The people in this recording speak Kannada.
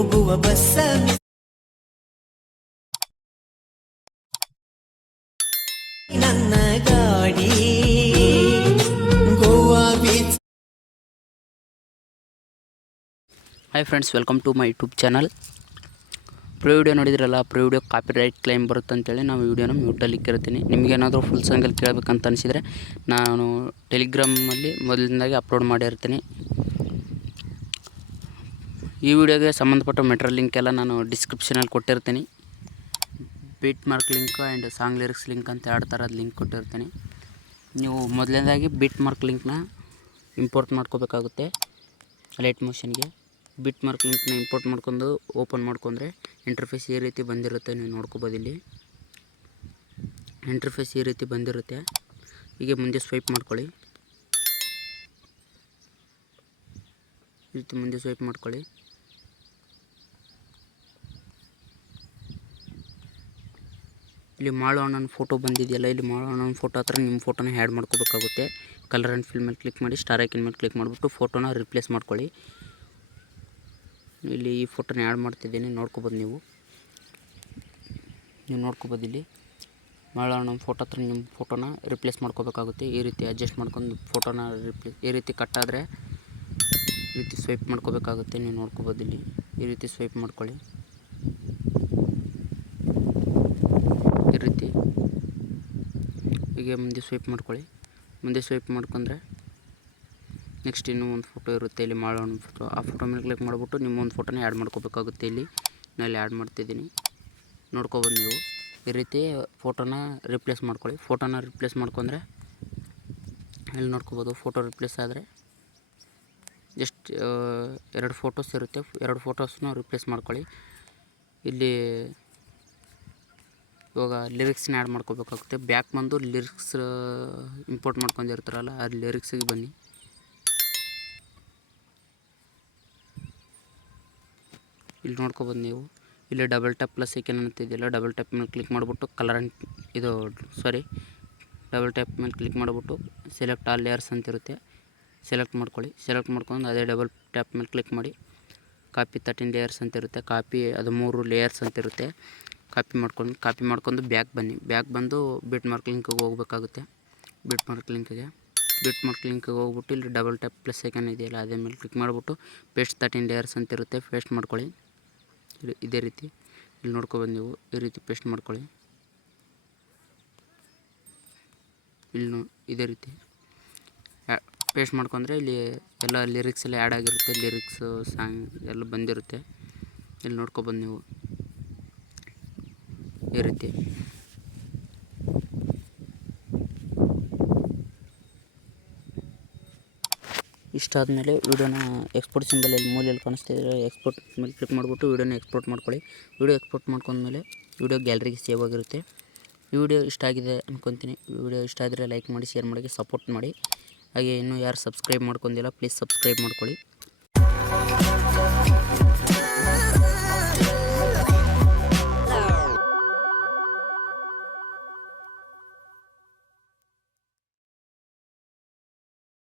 ಹೋಗುವ ಬಸ್ಸ ನನ್ನ ಗಾಡಿ Goa beach. Hi friends, welcome to my YouTube channel. Video ನೋಡಿದ್ರಲ್ಲ, ವಿಡಿಯೋ ಕಾಪಿ ರೈಟ್ ಕ್ಲೈಮ್ ಬರುತ್ತೆ ಅಂತೇಳಿ ನಾವು ವಿಡಿಯೋನ ಮ್ಯೂಟಲ್ಲಿ ಇಕ್ಕಿರ್ತೀನಿ. ನಿಮಗೇನಾದರೂ ಫುಲ್ ಸಾಂಗಲ್ಲಿ ಕೇಳಬೇಕಂತ ಅನಿಸಿದರೆ ನಾನು ಟೆಲಿಗ್ರಾಮಲ್ಲಿ ಮೊದಲಿಂದಾಗಿ ಅಪ್ಲೋಡ್ ಮಾಡಿರ್ತೀನಿ. ಈ ವಿಡಿಯೋಗೆ ಸಂಬಂಧಪಟ್ಟ ಮೆಟೀರಿಯಲ್ ಲಿಂಕ್ ಎಲ್ಲ ನಾನು ಡಿಸ್ಕ್ರಿಪ್ಷನಲ್ಲಿ ಕೊಟ್ಟಿರ್ತೀನಿ. Beet mark link and song lyrics link ಅಂತ ಎರಡು ಥರದ ಲಿಂಕ್ ಕೊಟ್ಟಿರ್ತೀನಿ. ನೀವು ಮೊದಲನೇದಾಗಿ ಬೀಟ್ ಮಾರ್ಕ್ ಲಿಂಕ್ನ ಇಂಪೋರ್ಟ್ ಮಾಡ್ಕೋಬೇಕಾಗುತ್ತೆ. ಲೈಟ್ ಮೋಷನ್ಗೆ ಬೀಟ್ ಮಾರ್ಕ್ ಲಿಂಕ್ನ ಇಂಪೋರ್ಟ್ ಮಾಡ್ಕೊಂಡು ಓಪನ್ ಮಾಡ್ಕೊಂಡ್ರೆ ಇಂಟರ್ಫೇಸ್ ಈ ರೀತಿ ಬಂದಿರುತ್ತೆ. ನೀವು ನೋಡ್ಕೋಬೋದು, ಇಲ್ಲಿ ಇಂಟರ್ಫೇಸ್ ಈ ರೀತಿ ಬಂದಿರುತ್ತೆ. ಹೀಗೆ ಮುಂದೆ ಸ್ವೈಪ್ ಮಾಡ್ಕೊಳ್ಳಿ. ಈ ರೀತಿ ಮುಂದೆ ಸ್ವೈಪ್ ಮಾಡ್ಕೊಳ್ಳಿ. ಇಲ್ಲಿ ಮಾಳು ಅಣ್ಣನ ಫೋಟೋ ಬಂದಿದೆಯಲ್ಲ, ಇಲ್ಲಿ ಮಾಳು ಅಣ್ಣನ ಫೋಟೋ ಹತ್ರ ನಿಮ್ಮ ಫೋಟೋನ ಆ್ಯಡ್ ಮಾಡ್ಕೋಬೇಕಾಗುತ್ತೆ. ಕಲರ್ ಆ್ಯಂಡ್ ಫಿಲ್ ಮೇಲೆ ಕ್ಲಿಕ್ ಮಾಡಿ ಸ್ಟಾರ್ ಐಕನ್ ಮೇಲೆ ಕ್ಲಿಕ್ ಮಾಡಿಬಿಟ್ಟು ಫೋಟೋನ ರಿಪ್ಲೇಸ್ ಮಾಡ್ಕೊಳ್ಳಿ. ಇಲ್ಲಿ ಈ ಫೋಟೋನ ಆ್ಯಡ್ ಮಾಡ್ತಿದ್ದೀನಿ, ನೋಡ್ಕೋಬೋದು. ನೀವು ನೋಡ್ಕೋಬೋದು. ಇಲ್ಲಿ ಮಾಳು ಅಣ್ಣನ ಫೋಟೋ ಹತ್ರ ನಿಮ್ಮ ಫೋಟೋನ ರಿಪ್ಲೇಸ್ ಮಾಡ್ಕೋಬೇಕಾಗುತ್ತೆ. ಈ ರೀತಿ ಅಡ್ಜಸ್ಟ್ ಮಾಡ್ಕೊಂಡು ಫೋಟೋನ ಈ ರೀತಿ ಕಟ್ಟಾದರೆ ಈ ರೀತಿ ಸ್ವೈಪ್ ಮಾಡ್ಕೋಬೇಕಾಗುತ್ತೆ. ನೀವು ನೋಡ್ಕೋಬೋದು. ಇಲ್ಲಿ ಈ ರೀತಿ ಸ್ವೈಪ್ ಮಾಡ್ಕೊಳ್ಳಿ. ಈ ರೀತಿ ಹೀಗೆ ಮುಂದೆ ಸ್ವೈಪ್ ಮಾಡ್ಕೊಳ್ಳಿ. ಮುಂದೆ ಸ್ವೈಪ್ ಮಾಡ್ಕೊಂಡ್ರೆ ನೆಕ್ಸ್ಟ್ ಇನ್ನೂ ಒಂದು ಫೋಟೋ ಇರುತ್ತೆ, ಇಲ್ಲಿ ಮಾಡೋ ಒಂದು ಫೋಟೋ. ಆ ಫೋಟೋ ಮೇಲೆ ಕ್ಲಿಕ್ ಮಾಡಿಬಿಟ್ಟು ನಿಮ್ಮ ಒಂದು ಫೋಟೋನ ಆ್ಯಡ್ ಮಾಡ್ಕೋಬೇಕಾಗುತ್ತೆ. ಇಲ್ಲಿ ನಾನು ಇಲ್ಲಿ ಆ್ಯಡ್ ಮಾಡ್ತಿದ್ದೀನಿ, ನೋಡ್ಕೊಬೋದು. ನೀವು ಈ ರೀತಿ ಫೋಟೋನ ರಿಪ್ಲೇಸ್ ಮಾಡ್ಕೊಳ್ಳಿ. ಫೋಟೋನ ರಿಪ್ಲೇಸ್ ಮಾಡ್ಕೊಂಡ್ರೆ ಇಲ್ಲಿ ನೋಡ್ಕೋಬೋದು. ಫೋಟೋ ರಿಪ್ಲೇಸ್ ಆದರೆ ಜಸ್ಟ್ ಎರಡು ಫೋಟೋಸ್ ಇರುತ್ತೆ, ಎರಡು ಫೋಟೋಸ್ನ ರಿಪ್ಲೇಸ್ ಮಾಡ್ಕೊಳ್ಳಿ. ಇಲ್ಲಿ ಇವಾಗ ಲಿರಿಕ್ಸ್ನ ಆ್ಯಡ್ ಮಾಡ್ಕೋಬೇಕಾಗುತ್ತೆ. ಬ್ಯಾಕ್ ಬಂದು ಲಿರಿಕ್ಸ್ ಇಂಪೋರ್ಟ್ ಮಾಡ್ಕೊಂಡಿರ್ತಾರಲ್ಲ, ಆ ಲಿರಿಕ್ಸಿಗೆ ಬನ್ನಿ. ಇಲ್ಲಿ ನೋಡ್ಕೊಬೋದು. ನೀವು ಇಲ್ಲಿ ಡಬಲ್ ಟ್ಯಾಪ್ ಪ್ಲಸ್ ಐಕನ್ ಅಂತಿದೆಯಲ್ಲ, ಡಬಲ್ ಟ್ಯಾಪ್ ಮೇಲೆ ಕ್ಲಿಕ್ ಮಾಡಿಬಿಟ್ಟು ಡಬಲ್ ಟ್ಯಾಪ್ ಮೇಲೆ ಕ್ಲಿಕ್ ಮಾಡಿಬಿಟ್ಟು ಸೆಲೆಕ್ಟ್ ಆಲ್ ಲೇಯರ್ಸ್ ಅಂತಿರುತ್ತೆ, ಸೆಲೆಕ್ಟ್ ಮಾಡ್ಕೊಳ್ಳಿ. ಸೆಲೆಕ್ಟ್ ಮಾಡ್ಕೊಂಡು ಅದೇ ಡಬಲ್ ಟ್ಯಾಪ್ ಮೇಲೆ ಕ್ಲಿಕ್ ಮಾಡಿ ಕಾಪಿ 13 ಲೇಯರ್ಸ್ ಅಂತಿರುತ್ತೆ, ಕಾಪಿ ಅದು 3 ಲೇಯರ್ಸ್ ಅಂತಿರುತ್ತೆ. ಕಾಪಿ ಮಾಡ್ಕೊಂಡು ಬ್ಯಾಕ್ ಬನ್ನಿ. ಬ್ಯಾಕ್ ಬಂದು ಬೀಟ್ ಮಾರ್ಕ್ ಲಿಂಕಿಗೆ ಹೋಗಬೇಕಾಗುತ್ತೆ. ಬೀಟ್ ಮಾರ್ಕ್ ಲಿಂಕಿಗೆ ಹೋಗ್ಬಿಟ್ಟು ಇಲ್ಲಿ ಡಬಲ್ ಟ್ಯಾಪ್ ಪ್ಲಸ್ ಐಕನ್ ಇದೆಯಲ್ಲ, ಅದೇ ಮೇಲೆ ಕ್ಲಿಕ್ ಮಾಡಿಬಿಟ್ಟು ಪೇಸ್ಟ್ 13 ಲೇಯರ್ಸ್ ಅಂತಿರುತ್ತೆ, ಪೇಸ್ಟ್ ಮಾಡ್ಕೊಳ್ಳಿ. ಇದೇ ರೀತಿ ಇಲ್ಲಿ ನೋಡ್ಕೊಬಂದು ನೀವು ಈ ರೀತಿ ಪೇಸ್ಟ್ ಮಾಡ್ಕೊಳ್ಳಿ. ಇಲ್ಲಿ ಇದೇ ರೀತಿ ಪೇಸ್ಟ್ ಮಾಡ್ಕೊಂಡ್ರೆ ಇಲ್ಲಿ ಎಲ್ಲ ಲಿರಿಕ್ಸ್ ಎಲ್ಲ ಆ್ಯಡ್ ಆಗಿರುತ್ತೆ. ಲಿರಿಕ್ಸು ಸಾಂಗ್ ಎಲ್ಲ ಬಂದಿರುತ್ತೆ. ಇಲ್ಲಿ ನೋಡ್ಕೊಬಂದು ನೀವು ಈ ರೀತಿ. ಇಷ್ಟ ಆದಮೇಲೆ ವಿಡಿಯೋನ ಎಕ್ಸ್ಪೋರ್ಟ್ ಸಿಂಬಲಲ್ಲಿ ಮೂಲೆಯಲ್ಲಿ ಕಾಣಿಸ್ತಿದ್ರೆ ಎಕ್ಸ್ಪೋರ್ಟ್ ಮೇಲೆ ಕ್ಲಿಕ್ ಮಾಡಿಬಿಟ್ಟು ವಿಡಿಯೋನ ಎಕ್ಸ್ಪೋರ್ಟ್ ಮಾಡ್ಕೊಳ್ಳಿ. ವಿಡಿಯೋ ಎಕ್ಸ್ಪೋರ್ಟ್ ಮಾಡ್ಕೊಂಡ್ಮೇಲೆ ವಿಡಿಯೋ ಗ್ಯಾಲರಿಗೆ ಸೇವ್ ಆಗಿರುತ್ತೆ. ಈ ವಿಡಿಯೋ ಇಷ್ಟ ಆಗಿದೆ ಅಂದ್ಕೊತೀನಿ. ವಿಡಿಯೋ ಇಷ್ಟ ಆದರೆ ಲೈಕ್ ಮಾಡಿ, ಶೇರ್ ಮಾಡಿ, ಸಪೋರ್ಟ್ ಮಾಡಿ. ಹಾಗೆ ಇನ್ನೂ ಯಾರು ಸಬ್ಸ್ಕ್ರೈಬ್ ಮಾಡ್ಕೊಂಡಿಲ್ಲ, ಪ್ಲೀಸ್ ಸಬ್ಸ್ಕ್ರೈಬ್ ಮಾಡ್ಕೊಳ್ಳಿ.